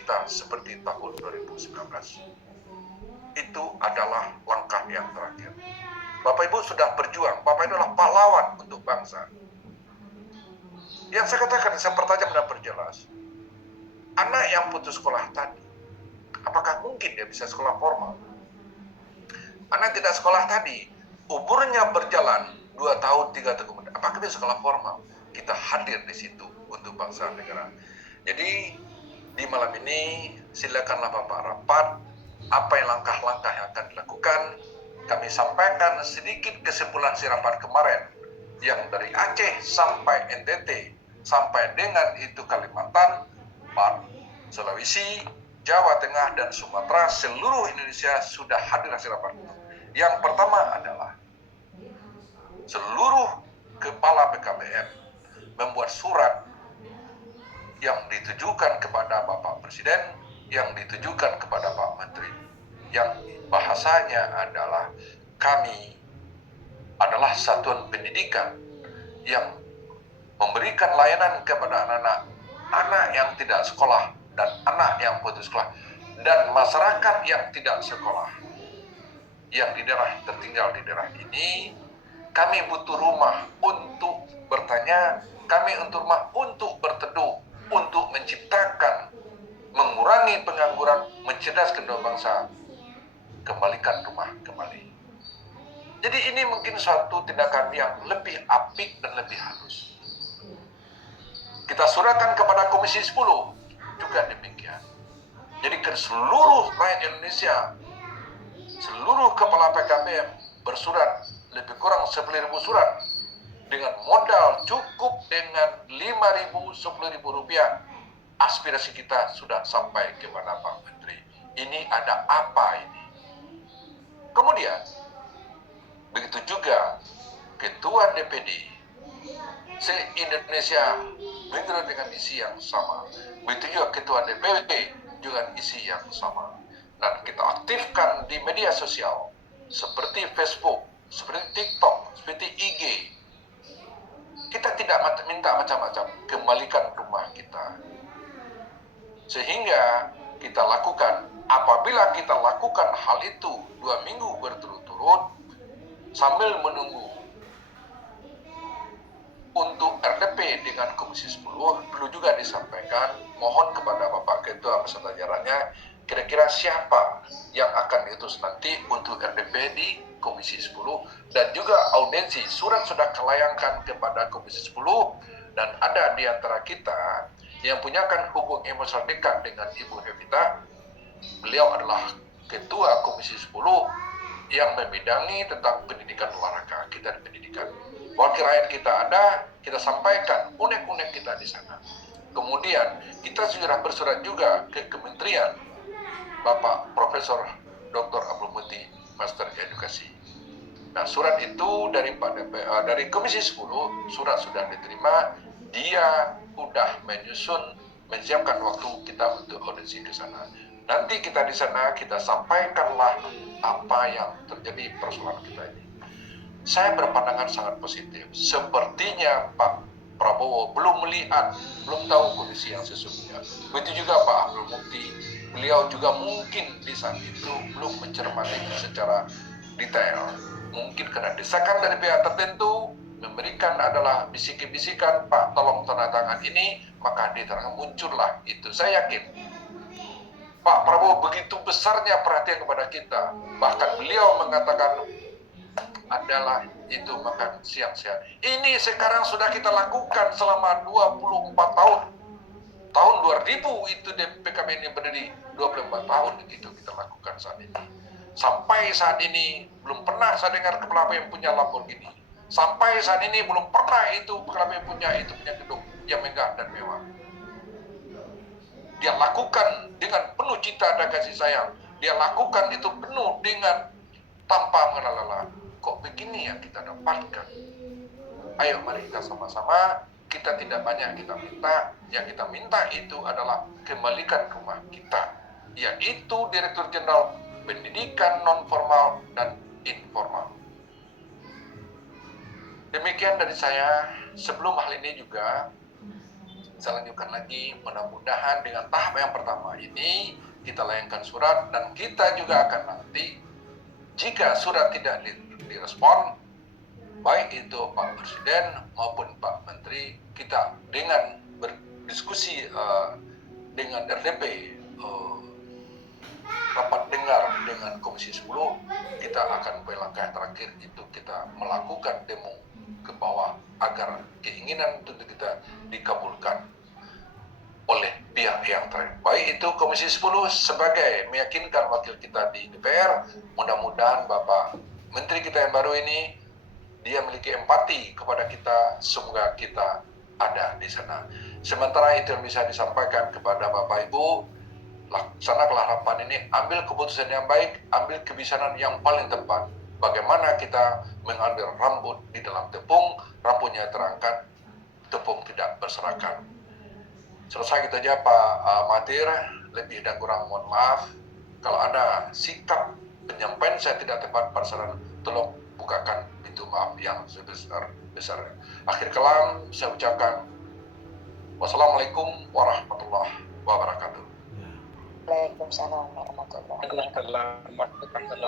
kita seperti tahun 2019. Itu adalah langkah yang terakhir. Bapak Ibu sudah berjuang, Bapak Ibu adalah pahlawan untuk bangsa. Yang saya katakan, saya pertanyaan dan perjelas, anak yang putus sekolah tadi, apakah mungkin dia bisa sekolah formal? Anak tidak sekolah tadi, umurnya berjalan 2 tahun, 3 tahun kemudian, apakah dia sekolah formal? Kita hadir di situ untuk bangsa dan negara. Jadi di malam ini silakanlah Bapak rapat, apa yang langkah-langkah yang akan dilakukan. Kami sampaikan sedikit kesimpulan si rapat kemarin, yang dari Aceh sampai NTT, sampai dengan itu Kalimantan, Sulawesi, Jawa Tengah, dan Sumatera, seluruh Indonesia sudah hadir hasil rapat. Yang pertama adalah seluruh kepala BKPM membuat surat yang ditujukan kepada Bapak Presiden, yang ditujukan kepada Pak Menteri, yang bahasanya adalah kami adalah satuan pendidikan yang memberikan layanan kepada anak-anak yang tidak sekolah dan anak yang putus sekolah dan masyarakat yang tidak sekolah yang di daerah tertinggal di daerah ini. Kami butuh rumah untuk bertanya, kami untuk rumah untuk berteduh, untuk menciptakan, mengurangi pengangguran, mencerdaskan bangsa, kembalikan rumah kembali. Jadi ini mungkin suatu tindakan yang lebih apik dan lebih halus. Kita surahkan kepada Komisi 10 juga demikian. Jadi ke seluruh rakyat Indonesia, seluruh kepala PKPM bersurat lebih kurang 10.000 surat dengan modal cukup dengan 5.000, 10.000 rupiah. Aspirasi kita sudah sampai kepada Pak Menteri. Ini ada apa ini? Kemudian begitu juga Ketua DPD se-Indonesia begitu dengan isi yang sama. Begitu juga Ketua DPD juga isi yang sama. Dan kita aktifkan di media sosial seperti Facebook, seperti TikTok, seperti IG. Kita tidak minta macam-macam, kembalikan rumah kita. Sehingga kita lakukan, apabila kita lakukan hal itu 2 minggu berturut-turut, sambil menunggu untuk RDP dengan Komisi 10, perlu juga disampaikan, mohon kepada Bapak Ketua beserta jajarannya, kira-kira siapa yang akan diutus nanti untuk RDP di Komisi 10, dan juga audiensi surat sudah kelayangkan kepada Komisi 10, dan ada di antara kita yang punyakan hubungan emosional dekat dengan Ibu Evita. Beliau adalah Ketua Komisi 10 yang membidangi tentang pendidikan olahraga kita di pendidikan. Wakil rakyat kita ada, kita sampaikan unek-unek kita di sana. Kemudian kita sudah bersurat juga ke Kementerian Bapak Profesor Dr. Abdul Muti, Master Edukasi. Nah, surat itu dari Komisi 10, surat sudah diterima, dia sudah menyiapkan waktu kita untuk audiensi ke sana. Nanti kita di sana kita sampaikanlah apa yang terjadi persoalan kita ini. Saya berpandangan sangat positif. Sepertinya Pak Prabowo belum melihat, belum tahu kondisi yang sesungguhnya. Begitu juga Pak Abdul Mukti, beliau juga mungkin di saat itu belum mencermati secara detail. Mungkin karena desakan dari pihak tertentu memberikan adalah bisikan-bisikan, Pak tolong tanda tangan ini, maka di tangan muncullah itu. Saya yakin Pak Prabowo begitu besarnya perhatian kepada kita, bahkan beliau mengatakan adalah itu makan siang-siang. Ini sekarang sudah kita lakukan selama 24 tahun. Tahun 2000 itu PKB ini berdiri 24 tahun itu kita lakukan saat ini. Sampai saat ini belum pernah saya dengar kepala yang punya Lamborghini. Sampai saat ini belum pernah itu kepala yang punya gedung yang megah dan mewah. Dia lakukan dengan penuh cinta dan kasih sayang. Dia lakukan itu penuh dengan tanpa mengelola. Kok begini yang kita dapatkan? Ayo mari kita sama-sama, kita tidak banyak kita minta, yang kita minta itu adalah kembalikan rumah kita, yaitu Direktur Jenderal Pendidikan Non-Formal dan Informal. Demikian dari saya. Sebelum hal ini juga saya lanjutkan lagi, mudah-mudahan dengan tahap yang pertama ini kita layangkan surat, dan kita juga akan nanti jika surat tidak direspon, baik itu Pak Presiden maupun Pak Menteri, kita dengan berdiskusi dengan RDP, rapat dengar dengan Komisi 10, kita akan langkah terakhir itu kita melakukan demo ke bawah agar keinginan tentu kita dikabulkan oleh pihak yang terakhir. Baik itu Komisi 10 sebagai meyakinkan wakil kita di DPR, mudah-mudahan Bapak Menteri kita yang baru ini dia memiliki empati kepada kita, semoga kita ada di sana. Sementara itu yang bisa disampaikan kepada Bapak Ibu, laksanakanlah rapat ini, ambil keputusan yang baik, ambil kebijakan yang paling tepat. Bagaimana kita mengambil rambut di dalam tepung, rambutnya terangkat, tepung tidak berserakan. Selesai gitu aja Pak Mahathir, lebih dan kurang mohon maaf. Kalau ada sikap penyampaian saya tidak tepat pada saran, tolong bukakan pintu maaf yang sebesar-besarnya. Akhir kalam saya ucapkan wassalamualaikum warahmatullahi wabarakatuh. Waalaikumsalam warahmatullahi wabarakatuh.